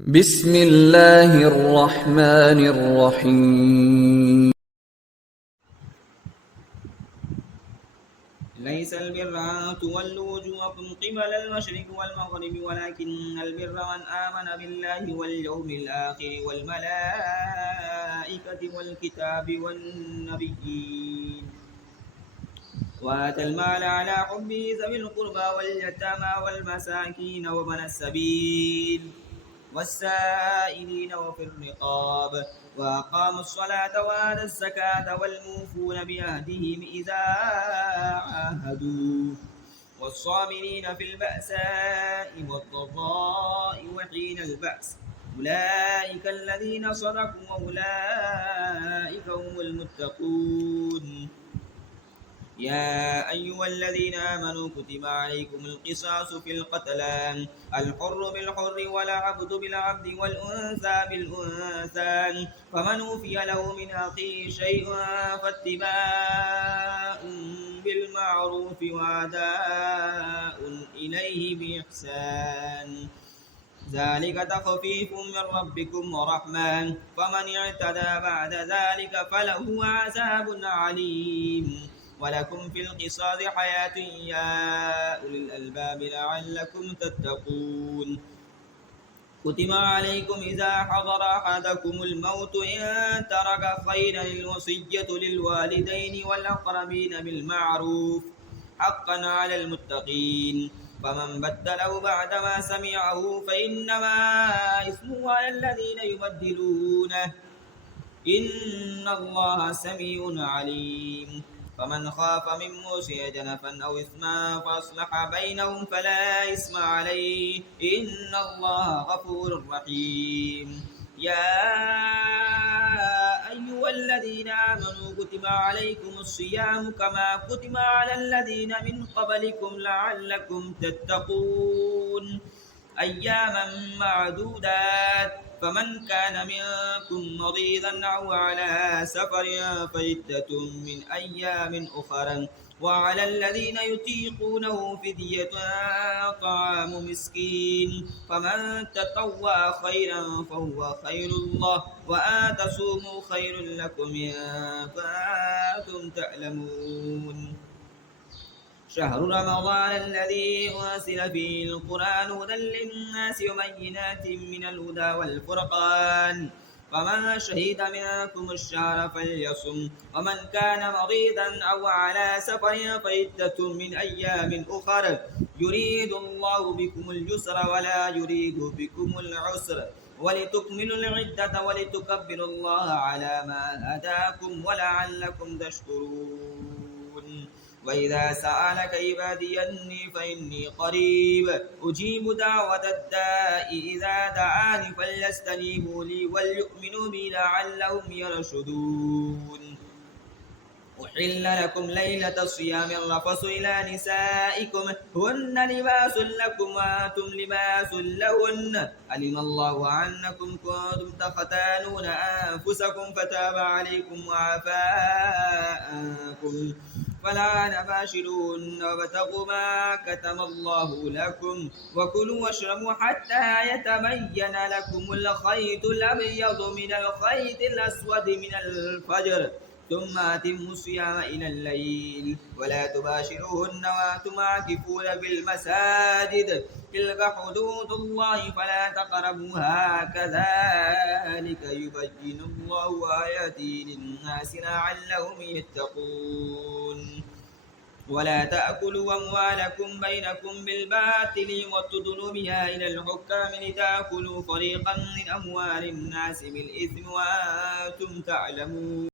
بسم الله الرحمن الرحيم. ليس البر أن تولوا وجوهكم قبل المشرق والمغرب ولكن البر من آمن بالله واليوم الآخر والملائكة والكتاب والنبيين وآتى المال على حبه ذوي القربى واليتامى والمساكين وابن السبيل والسائلين وفي الرقاب وأقاموا الصلاة وآتوا الزكاة والموفون بعهدهم إذا عاهدوا والصابرين في البأساء والضراء وحين البأس أولئك الذين صدقوا وأولئك هم المتقون. يا أيها الذين آمنوا كتب عليكم القصاص في القتلى الحر بالحر والعبد بالعبد والأنثى بالأنثى فمن أوفي له من أخيه شيء فاتباع بالمعروف وأداء إليه بإحسان ذلك تخفيف من ربكم ورحمة فمن اعتدى بعد ذلك فله عذاب عليم. ولكم في القصاص حياة يا أولي الألباب لعلكم تتقون. كتب عليكم إذا حضر أحدكم الموت إن ترك خيرا الوصية للوالدين والأقربين بالمعروف حقا على المتقين فمن بدله بعدما سمعه فإنما إثمه على الذين يبدلونه إن الله سميع عليم. فمن خاف من موصي جنفا أو إثما فأصلح بينهم فلا إثم عليه إن الله غفور رحيم. يا أيها الذين آمنوا كتب عليكم الصيام كما كتب على الذين من قبلكم لعلكم تتقون أياما معدودات فمن كان منكم مريضا أو على سفر فعدة من أيام أخرى وعلى الذين يطيقونه فدية طعام مسكين فمن تطوع خيرا فهو خير الله وأن تصوموا خير لكم إن كنتم تعلمون. شهر رمضان الذي أنزل فيه القرآن هدى للناس وبينات من الهدى والفرقان فمن شهد منكم الشهر فليصم ومن كان مريضا أو على سفر فعدة من أيام أخر يريد الله بكم اليسر ولا يريد بكم العسر ولتكملوا العدة ولتكبروا الله على ما هداكم ولعلكم تشكرون. وإذا سألك عبادي أني فإني قريب أجيب دعوة الداء إذا دعاني فليستجيبوا لي وليؤمنوا بي لعلهم يرشدون. أحل لكم ليلة الصيام الرفث إلى نسائكم هن لباس لكم وأنتم لباس لهن علم الله أنكم كنتم تختانون أنفسكم فتاب عليكم وعفا عنكم فالآن باشروهن وابتغوا ما كتب الله لكم وكلوا واشربوا حتى يتبين لكم الخيط الأبيض من الخيط الأسود من الفجر ثم أتموا الصيام إلى الليل ولا تباشروهن وأنتم عاكفون في المساجد تلك حدود الله فلا تقربوها كذلك يبين الله آياته للناس لعلهم يتقون. ولا تأكلوا أموالكم بينكم بالباطل وتدلوا بها إلى الحكام لتأكلوا فريقا من أموال الناس بالإثم وأنتم تعلمون.